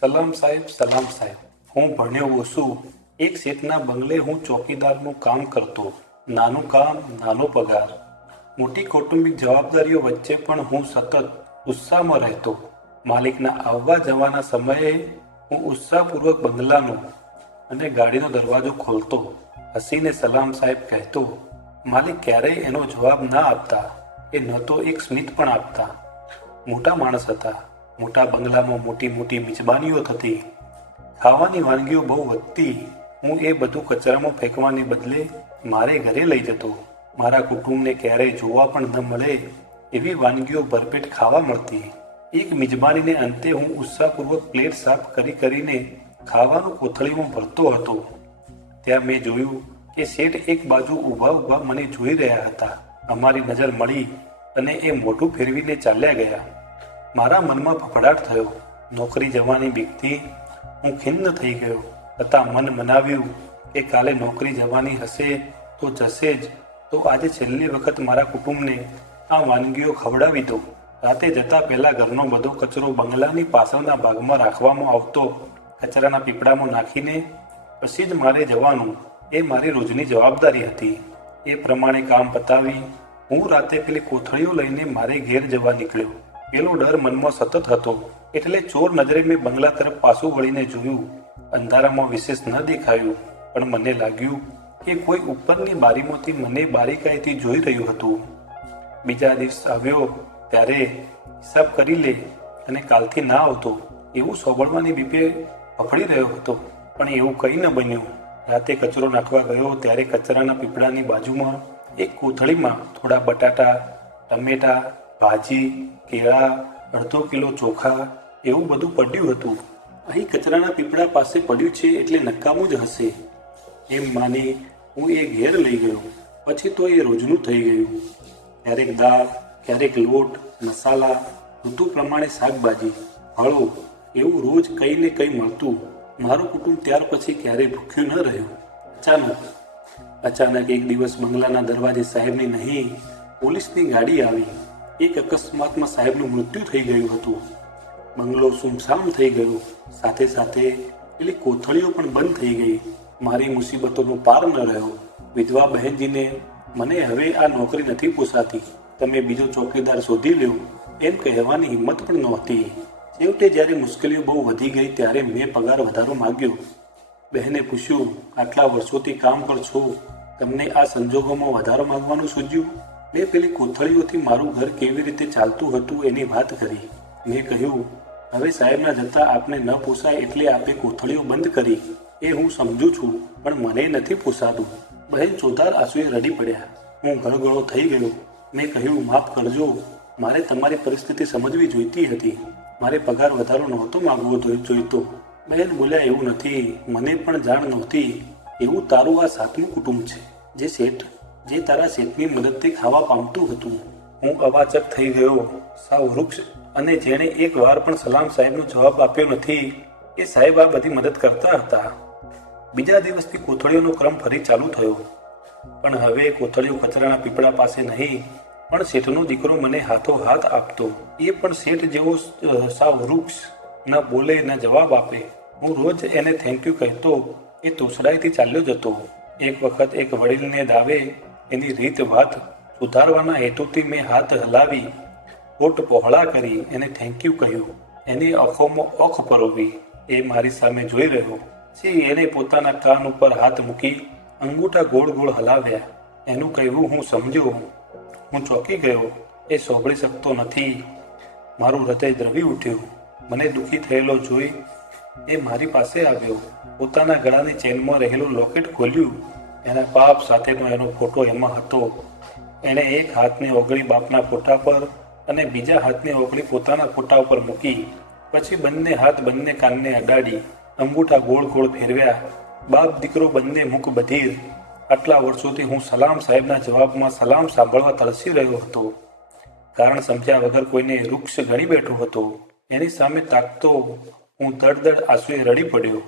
સલામ સાહેબ સલામ સાહેબ, હું ભણ્યો છું. એક શેઠના બંગલે હું ચોકીદારનું કામ કરતો. નાનું કામ, નાનો પગાર. મોટી કૌટુંબિક જવાબદારીઓ વચ્ચે પણ હું સતત ઉત્સાહમાં રહેતો. માલિકના આવવા જવાના સમયે હું ઉત્સાહપૂર્વક બંગલાનો અને ગાડીનો દરવાજો ખોલતો. હસીને સલામ સાહેબ કહેતો, માલિક ક્યારેય એનો જવાબ ના આપતા. એ ન તો એક સ્મિત પણ આપતા. મોટા માણસ હતા. મોટા બંગલામાં મોટી મોટી મિજબાનીઓ થતી ખાવાની વાનગીઓ બહુ વધતી. હું એ બધું કચરામાં ફેંકવાને બદલે મારે ઘરે લઈ જતો. મારા કુટુંબને ક્યારેય જોવા પણ ન મળે એવી વાનગીઓ ભરપેટ ખાવા મળતી. એક મિજબાનીને અંતે હું ઉત્સાહપૂર્વક પ્લેટ સાફ કરી કરીને ખાવાનું કોથળીમાં ભરતો હતો. ત્યાં મેં જોયું કે શેઠ એક બાજુ ઊભા ઊભા મને જોઈ રહ્યા હતા. અમારી નજર મળી અને એ મોઢું ફેરવીને ચાલ્યા ગયા. મારા મનમાં ફફડાટ થયો. નોકરી જવાની બીકથી હું ખિન્ન થઈ ગયો. છતાં મન મનાવ્યું કે કાલે નોકરી જવાની હશે તો જશે જ. તો આજે છેલ્લી વખત મારા કુટુંબને આ વાનગીઓ ખવડાવી દો. રાતે જતા પહેલાં ઘરનો બધો કચરો બંગલાની પાછળના ભાગમાં રાખવામાં આવતો. કચરાના પીપળામાં નાખીને પછી જ મારે જવાનું. એ મારી રોજની જવાબદારી હતી. એ પ્રમાણે કામ પતાવી હું રાતે પેલી કોથળીઓ લઈને મારે ઘેર જવા નીકળ્યો. પેલો ડર મનમાં સતત હતો. એટલે ચોર નજરે મેં બંગલા તરફ પાછું વળીને જોયું. અંધારામાં વિશેષ ન દેખાયું, પણ મને લાગ્યું કે કોઈ ઉપરની બારીમાંથી મને બારીકાઈથી જોઈ રહ્યું હતું. બીજા દિવસ આવ્યો ત્યારે હિસાબ કરી લે અને કાલથી ના આવતો. એવું સોબળવાની બીપે પકડી રહ્યો હતો, પણ એવું કંઈ ન બન્યું. રાતે કચરો નાખવા ગયો ત્યારે કચરાના પીપળાની બાજુમાં એક કોથળીમાં થોડા બટાટા, ટમેટા ભાજી, કેળા, અડધો કિલો ચોખા એવું બધું પડ્યું હતું. અહીં કચરાના પીપળા પાસે પડ્યું છે એટલે નકામું જ હશે. એમ માની હું એ ઘેર લઈ ગયો. પછી તો એ રોજનું થઈ ગયું. ક્યારેક દાળ, ક્યારેક લોટ, મસાલા ઋતુ પ્રમાણે શાકભાજી, ફળો, એવું રોજ કંઈ ને કંઈ મળતું. મારું કુટુંબ ત્યાર પછી ક્યારેય ભૂખ્યું ન રહ્યું. અચાનક અચાનક એક દિવસ બંગલાના દરવાજે સાહેબની નહીં, પોલીસની ગાડી આવી. એક અકસ્માતમાં સાહેબનું મૃત્યુ થઈ ગયું હતું. બંગલો સુમસામ થઈ ગયો. સાથે સાથે એટલે કોથળીઓ પણ બંધ થઈ ગઈ. મારી મુસીબતોનો પાર ન રહ્યો. વિધવા બહેનજીને, મને હવે આ નોકરી નથી પોસાતી તમે બીજો ચોકીદાર શોધી લ્યો. એમ કહેવાની હિંમત પણ નહોતી. છેવટે જ્યારે મુશ્કેલીઓ બહુ વધી ગઈ ત્યારે મેં પગાર વધારો માગ્યો. બહેને પૂછ્યું, આટલા વર્ષોથી કામ પર છો. તમને આ સંજોગોમાં વધારો માગવાનું સૂઝ્યું મેં પેલી કોથળીઓથી મારું ઘર કેવી રીતે ચાલતું હતું એની વાત કરી. મેં કહ્યું, હવે સાહેબના જતા આપને ન પોસાય એટલે આપે કોથળીઓ બંધ કરી. એ હું સમજુ છું, પણ મને નથી પોસાતું. બહેન ચોધાર આંસુએ રડી પડ્યા. હું ગળગળો થઈ ગયો. મેં કહ્યું, માફ કરજો. મારે તમારી પરિસ્થિતિ સમજવી જોઈતી હતી. મારે પગાર વધારો નહોતો માગવો જોઈ- જોઈતો. બહેન બોલ્યા, એવું નથી. મને પણ જાણ નહોતી. એવું તારું આ સાતમું કુટુંબ છે, જે શેઠ જે તારા શેઠની મદદથી ખાવા પામતું હતું. હું અવાચક થઈ ગયો. સાવ વૃક્ષ અને જેણે એક વાર પણ સલામ સાહેબનો જવાબ આપ્યો નથી, એ સાહેબ આ બધી મદદ કરતા હતા. બીજા દિવસથી કોથળીઓનો ક્રમ ફરી ચાલુ થયો. પણ હવે કોથળીઓ કચરાના પીપળા પાસે નહીં, પણ શેઠનો દીકરો મને હાથો હાથ આપતો. એ પણ શેઠ જેવો સાવ વૃક્ષ, ન બોલે, ન જવાબ આપે. હું રોજ એને થેન્ક યુ કહેતો, એ તોસડાઈથી ચાલ્યો જતો. એક વખત એક વડીલને દાવે એની રીત વાત સુધારવાના હેતુથી મેં હાથ હલાવી ઓટ પહોળા કરી એને થેન્ક યુ કહ્યું. એની આંખોમાં ઓખ પરોવી, એ મારી સામે જોઈ રહ્યો. પછી એને પોતાના કાન ઉપર હાથ મૂકી અંગૂઠા ગોળ ગોળ હલાવ્યા. એનું કહેવું હું સમજ્યો હું ચોંકી ગયો. એ સોંભળી શકતો નથી. મારું હૃદય દ્રવી ઉઠ્યું. મને દુઃખી થયેલો જોઈ એ મારી પાસે આવ્યો. પોતાના ગળાની ચેનમાં રહેલું લોકેટ ખોલ્યું. એના બાપ સાથેનો એનો ફોટો એમાં હતો. એણે એક હાથની ઓગળી બાપના ફોટા પર અને બીજા હાથની ઓગળી પોતાના ફોટા ઉપર મૂકી. પછી બંને હાથ બંને કાનને અડાડી, અંગૂઠા ગોળ ગોળ ફેરવ્યા. બાપ દીકરો બંને મુખ બધીર. આટલા વર્ષોથી હું સલામ સાહેબના જવાબમાં સલામ સાંભળવા તરસી રહ્યો હતો. કારણ સમજ્યા વગર કોઈને વૃક્ષ ગણી બેઠો હતો. એની સામે તાકતો હું દડદડ દડ આંસુએ રડી પડ્યો.